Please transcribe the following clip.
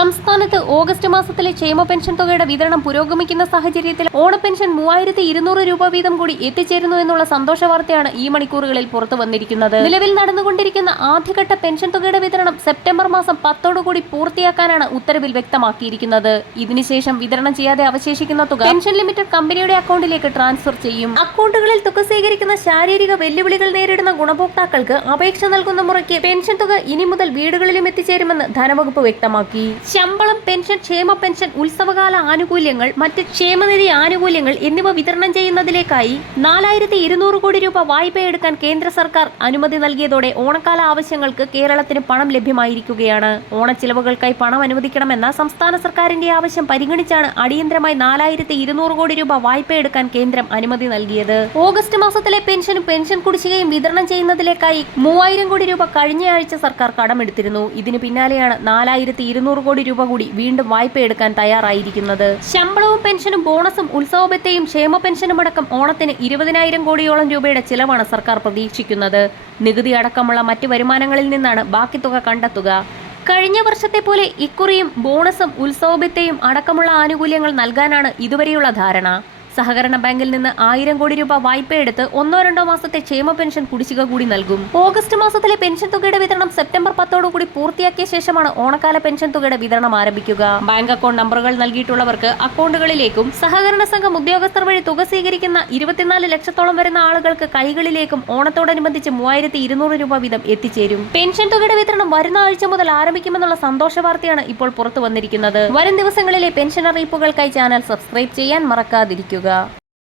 സംസ്ഥാനത്ത് ഓഗസ്റ്റ് മാസത്തിലെ ക്ഷേമ പെൻഷൻ തുകയുടെ വിതരണം പുരോഗമിക്കുന്ന സാഹചര്യത്തിൽ ഓണപ്പെൻഷൻ മൂവായിരത്തി ഇരുന്നൂറ് രൂപ വീതം കൂടി എത്തിച്ചേരുന്നു എന്നുള്ള സന്തോഷ വാർത്തയാണ് ഈ മണിക്കൂറുകളിൽ പുറത്തു വന്നിരിക്കുന്നത്. നിലവിൽ നടന്നുകൊണ്ടിരിക്കുന്ന ആദ്യഘട്ട പെൻഷൻ തുകയുടെ വിതരണം സെപ്റ്റംബർ മാസം പത്തോടുകൂടി പൂർത്തിയാക്കാനാണ് ഉത്തരവിൽ വ്യക്തമാക്കിയിരിക്കുന്നത്. ഇതിനുശേഷം വിതരണം ചെയ്യാതെ അവശേഷിക്കുന്ന തുക പെൻഷൻ ലിമിറ്റഡ് കമ്പനിയുടെ അക്കൗണ്ടിലേക്ക് ട്രാൻസ്ഫർ ചെയ്യും. അക്കൗണ്ടുകളിൽ തുക സ്വീകരിക്കുന്ന ശാരീരിക വെല്ലുവിളികൾ നേരിടുന്ന ഗുണഭോക്താക്കൾക്ക് അപേക്ഷ നൽകുന്ന മുറയ്ക്ക് പെൻഷൻ തുക ഇനി മുതൽ വീടുകളിലും എത്തിച്ചേരുമെന്ന് ധനവകുപ്പ് വ്യക്തമാക്കി. ശമ്പളം പെൻഷൻ ക്ഷേമ പെൻഷൻ ഉത്സവകാല ആനുകൂല്യങ്ങൾ മറ്റ് ക്ഷേമനിധി ആനുകൂല്യങ്ങൾ എന്നിവ വിതരണം ചെയ്യുന്നതിലേക്കായി നാലായിരത്തി ഇരുന്നൂറ് കോടി രൂപ വായ്പ എടുക്കാൻ കേന്ദ്ര സർക്കാർ അനുമതി നൽകിയതോടെ ഓണക്കാല ആവശ്യങ്ങൾക്ക് കേരളത്തിന് പണം ലഭ്യമായിരിക്കുകയാണ്. ഓണച്ചിലവുകൾക്കായി പണം അനുവദിക്കണമെന്ന സംസ്ഥാന സർക്കാരിന്റെ ആവശ്യം പരിഗണിച്ചാണ് അടിയന്തരമായി നാലായിരത്തി ഇരുന്നൂറ് കോടി രൂപ വായ്പ എടുക്കാൻ കേന്ദ്രം അനുമതി നൽകിയത്. ഓഗസ്റ്റ് മാസത്തിലെ പെൻഷനും പെൻഷൻ കുടിശ്ശികയും വിതരണം ചെയ്യുന്നതിലേക്കായി മൂവായിരം കോടി രൂപ കഴിഞ്ഞയാഴ്ച സർക്കാർ കടമെടുത്തിരുന്നു. ഇതിന് പിന്നാലെയാണ് നാലായിരത്തി ഇരുന്നൂറ് കോടി രൂപ കൂടി വീണ്ടും വായ്പ എടുക്കാൻ തയ്യാറായിരിക്കുന്നത്. ശമ്പളവും പെൻഷനും ബോണസും ഉത്സവബത്തെയും ക്ഷേമ പെൻഷനും അടക്കം ഓണത്തിന് ഇരുപതിനായിരം കോടിയോളം രൂപയുടെ ചിലവാണ് സർക്കാർ പ്രതീക്ഷിക്കുന്നത്. നികുതി അടക്കമുള്ള മറ്റ് വരുമാനങ്ങളിൽ നിന്നാണ് ബാക്കി തുക കണ്ടെത്തുക. കഴിഞ്ഞ വർഷത്തെ പോലെ ഇക്കുറിയും ബോണസും ഉത്സവബത്തെയും അടക്കമുള്ള ആനുകൂല്യങ്ങൾ നൽകാനാണ് ഇതുവരെയുള്ള ധാരണ. സഹകരണ ബാങ്കിൽ നിന്ന് ആയിരം കോടി രൂപ വായ്പയെടുത്ത് ഒന്നോ രണ്ടോ മാസത്തെ ക്ഷേമ പെൻഷൻ കുടിശ്ശിക കൂടി നൽകും. ഓഗസ്റ്റ് മാസത്തിലെ പെൻഷൻ തുകയുടെ വിതരണം സെപ്റ്റംബർ പത്തോടുകൂടി പൂർത്തിയാക്കിയ ശേഷമാണ് ഓണക്കാല പെൻഷൻ തുകയുടെ വിതരണം ആരംഭിക്കുക. ബാങ്ക് അക്കൗണ്ട് നമ്പറുകൾ നൽകിയിട്ടുള്ളവർക്ക് അക്കൗണ്ടുകളിലേക്കും സഹകരണ സംഘം ഉദ്യോഗസ്ഥർ വഴി തുക സ്വീകരിക്കുന്ന ഇരുപത്തിനാല് ലക്ഷത്തോളം വരുന്ന ആളുകൾക്ക് കൈകളിലേക്കും ഓണത്തോടനുബന്ധിച്ച് മൂവായിരത്തി ഇരുന്നൂറ് രൂപ വീതം എത്തിച്ചേരും. പെൻഷൻ തുകയുടെ വിതരണം വരുന്ന ആഴ്ച മുതൽ ആരംഭിക്കുമെന്നുള്ള സന്തോഷ വാർത്തയാണ് ഇപ്പോൾ പുറത്തു വന്നിരിക്കുന്നത് വരും ദിവസങ്ങളിലെ പെൻഷൻ അറിയിപ്പുകൾക്കായി ചാനൽ സബ്സ്ക്രൈബ് ചെയ്യാൻ മറക്കാതിരിക്കുക 个